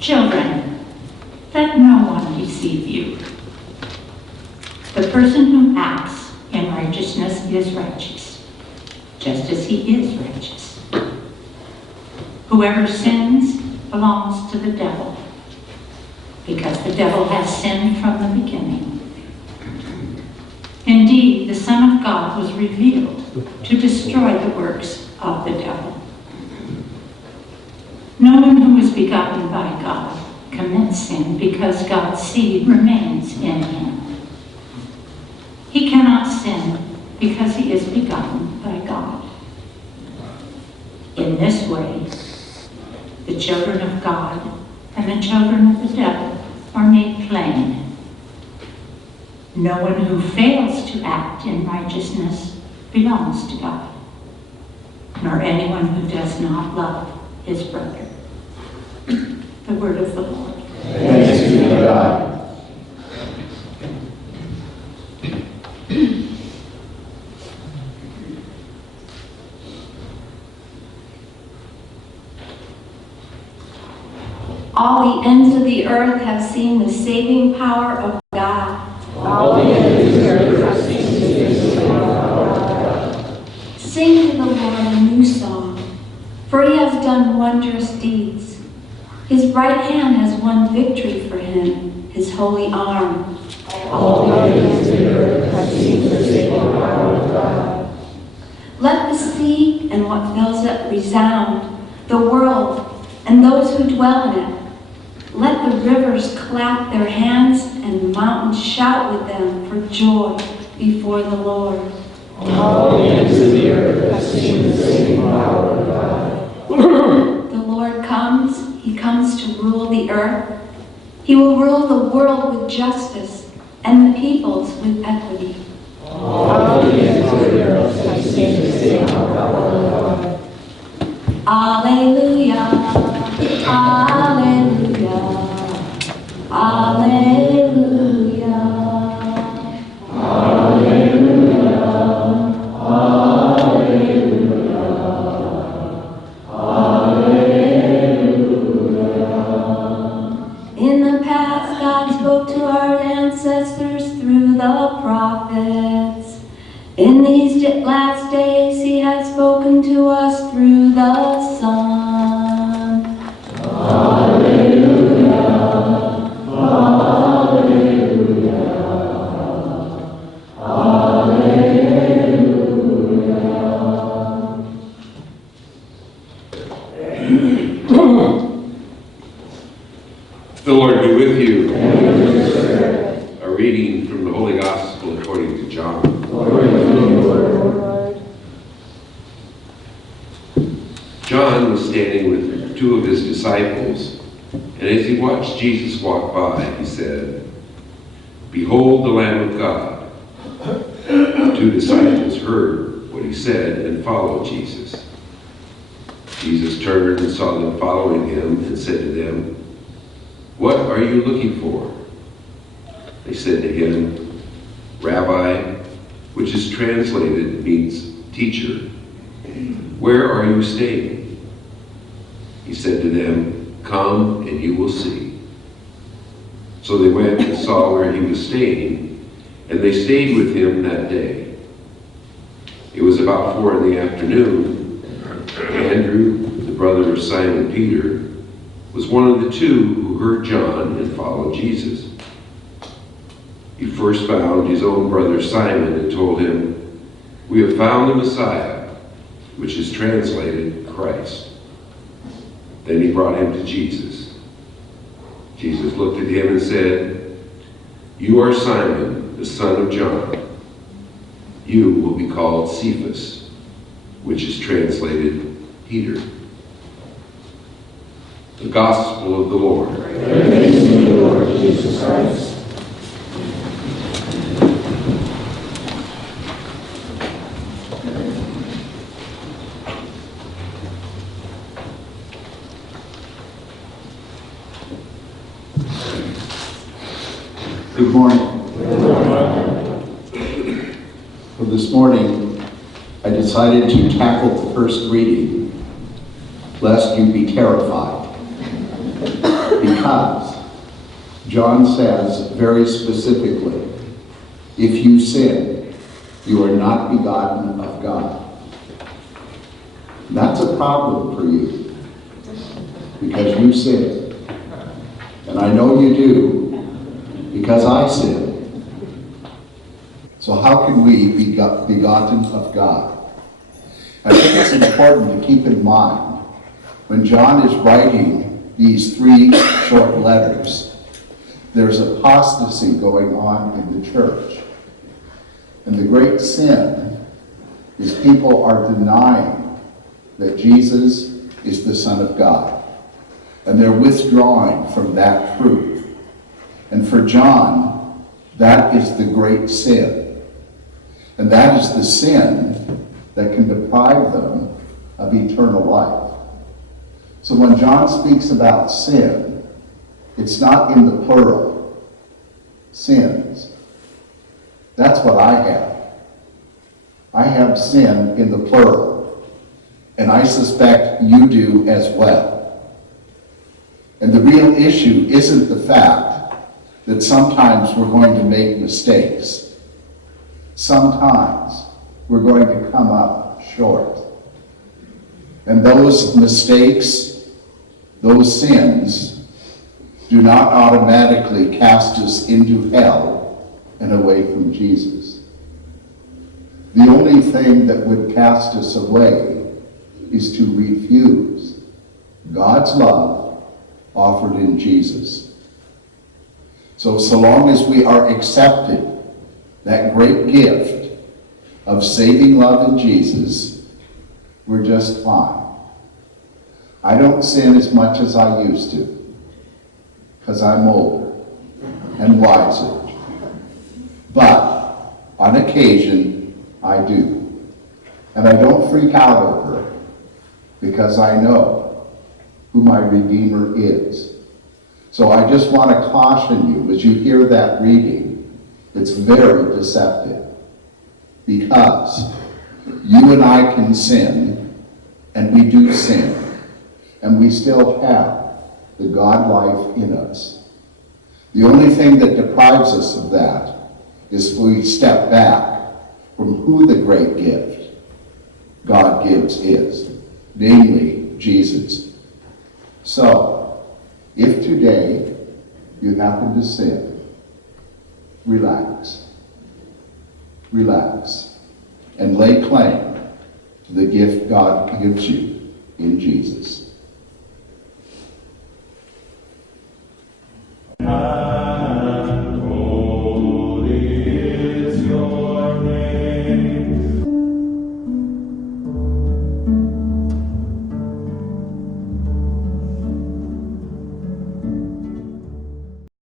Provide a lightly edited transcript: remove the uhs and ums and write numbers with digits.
Children, let no one deceive you. The person who acts in righteousness is righteous, just as he is righteous. Whoever sins belongs to the devil, because the devil has sinned from the beginning. Indeed, the Son of God was revealed to destroy the works of the devil. No one who is begotten by God commits sin, because God's seed remains in him. He cannot sin because he is begotten by God. In this way, the children of God and the children of the devil are made plain. No one who fails to act in righteousness belongs to God, nor anyone who does not love his brother. The word of the Lord. Thanks be to God. All the ends of the earth have seen the saving power of God. All the ends of the earth have seen the saving power of God. Sing to the Lord a new song, for he has done wondrous deeds. His right hand has won victory for him, his holy arm. All the ends of the earth have seen the saving power of God. Let the sea and what fills it resound, the world and those who dwell in it. Let the rivers clap their hands and the mountains shout with them for joy before the Lord. All the ends of the earth have seen the saving power of God. The Lord comes, he comes to rule the earth. He will rule the world with justice and the peoples with equity. All the ends of the earth have seen the saving power of God. Alleluia, alleluia, alleluia. Alleluia, alleluia. In the past, God spoke to our ancestors through the prophets. In these last days, he has spoken to us through the Son. Alleluia, alleluia, alleluia. The Lord be with you. A reading from the Holy Gospel according to John. John was standing with two of his disciples, and as he watched Jesus walk by, he said, "Behold the Lamb of God." The two disciples heard what he said and followed Jesus. Jesus turned and saw them following him and said to them, "What are you looking for?" They said to him, "Rabbi," which is translated means teacher, "where are you staying?" He said to them, "Come and you will see." So they went and saw where he was staying, and they stayed with him that day. It was about 4 p.m. Andrew, the brother of Simon Peter, was one of the two who heard John and followed Jesus. He first found his own brother Simon and told him, "We have found the Messiah," which is translated Christ. Then he brought him to Jesus. Jesus looked at him and said, "You are Simon, the son of John. You will be called Cephas," which is translated Peter. The Gospel of the Lord. Praise to you, Lord Jesus Christ. Good morning. For this morning, I decided to tackle the first reading, lest you be terrified. Because John says very specifically, if you sin, you are not begotten of God. That's a problem for you, because you sin. And I know you do, because I sin. So how can we be begotten of God? I think it's important to keep in mind, when John is writing these 3 short letters, there's apostasy going on in the church. And the great sin is people are denying that Jesus is the Son of God. And they're withdrawing from that truth. And for John, that is the great sin. And that is the sin that can deprive them of eternal life. So when John speaks about sin, it's not in the plural. Sins. That's what I have. I have sin in the plural. And I suspect you do as well. And the real issue isn't the fact that sometimes we're going to make mistakes. Sometimes we're going to come up short. And those mistakes, those sins, do not automatically cast us into hell and away from Jesus. The only thing that would cast us away is to refuse God's love offered in Jesus. So long as we are accepting that great gift of saving love in Jesus, we're just fine. I don't sin as much as I used to, because I'm older and wiser. But on occasion, I do. And I don't freak out over it, because I know who my Redeemer is. So I just want to caution you, as you hear that reading, it's very deceptive. Because you and I can sin, and we do sin, and we still have the God life in us. The only thing that deprives us of that is if we step back from who the great gift God gives is. Namely, Jesus. So, if today you happen to sin, relax. Relax. And lay claim to the gift God gives you in Jesus.